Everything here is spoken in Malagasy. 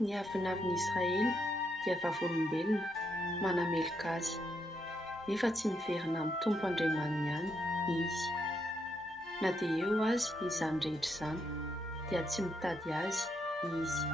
Ny avinavin'Israely dia vavolombelona manamelika azy, nefa tsy miverina amin'ny Tompo Andriamanina ihany izy. Na dia eo azy izany rehetra izany dia tsy mitady azy izy.